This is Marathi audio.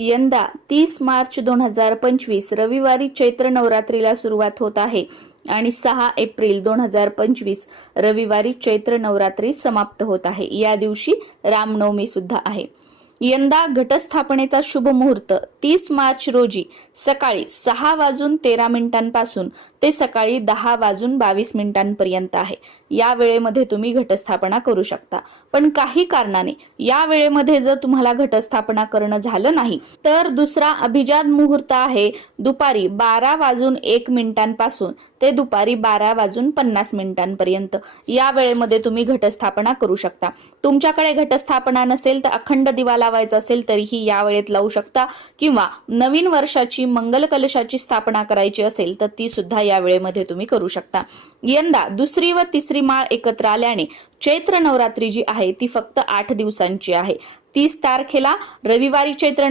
यंदा 30 मार्च 2025 रविवारी चैत्र नवरात्रीला सुरुवात होत आहे आणि 6 एप्रिल 2025 रविवारी चैत्र नवरात्री समाप्त होत आहे। या दिवशी रामनवमी सुद्धा आहे। यंदा घटस्थापनेचा शुभ मुहूर्त 30 मार्च रोजी सकाळी 6:13 ते सकाळी 10:22 आहे। या वेळेमध्ये तुम्ही घटस्थापना करू शकता। पण काही कारणाने या वेळेमध्ये जर तुम्हाला घटस्थापना करणं झालं नाही तर दुसरा अभिजात मुहूर्त आहे दुपारी 12:01 ते दुपारी 12:50 या वेळेमध्ये तुम्ही घटस्थापना करू शकता। तुमच्याकडे घटस्थापना नसेल तर अखंड दिवा लावायचा असेल तरीही या वेळेत लावू शकता, किंवा नवीन वर्षाची मंगल कलशाची स्थापना करायची असेल तर ती सुद्धा या वेळेमध्ये तुम्ही करू शकता। यंदा दुसरी व तिसरी माळ एकत्र आल्याने चैत्र नवरात्री जी आहे ती फक्त 8 दिवसांची आहे। 30 तारखेला रविवारी चैत्र